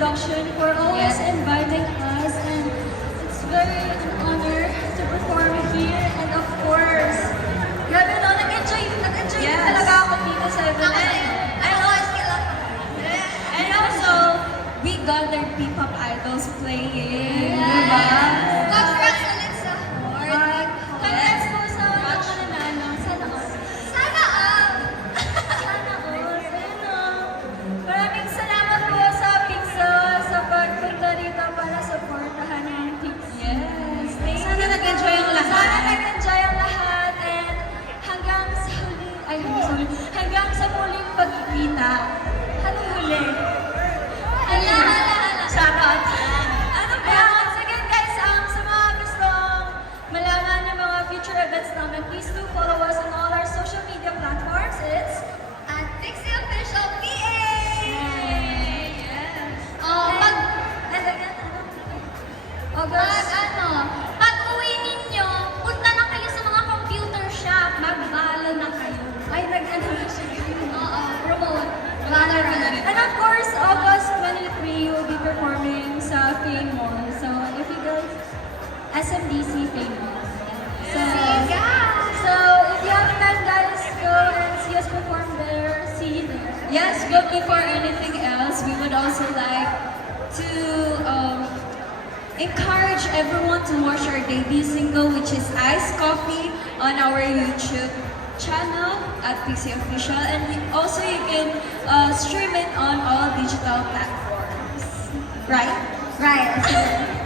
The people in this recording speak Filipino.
production for always inviting us, and it's very an honor to perform here. And of course, grabe no, nag-enjoy talaga ako dito sa event. And also, we gathered P-pop idols playing, diba? Congrats ulit sa Horde. Congrats po sa mga nanalo. Sana all. Sana all! Sana all. Ayun o. Maraming salamat po sa Pixo sa pagpunta rito para supportahan ng Pixo. Yes. Thank Sana you. nag-enjoy ang lahat. Sana nag-enjoy ang lahat. And hanggang sa muling pagkikita. Anong huli? Charot. Ano ba? Once again guys, sa mga gustong malaman ng mga future events namin, please do follow us on all our social media platforms. It's At Dixie Official PA! yes. Oh, August. pag uwi ninyo, punta na kayo sa mga computer shop. Magbalo na kayo. Ay, nag-ano na siya. Oo, promote. Valorant. And of course, August 23, you will be performing sa Fame Mall. So, if you guys, SMDC Fame Mall. So, so if you have time, guys, go and see us perform there. See you there. Yes, but before anything else, we would also like to encourage everyone to watch our debut single, which is Iced Coffee, on our YouTube channel at Pixie Official, and also you can stream it on all digital platforms. Right? Right.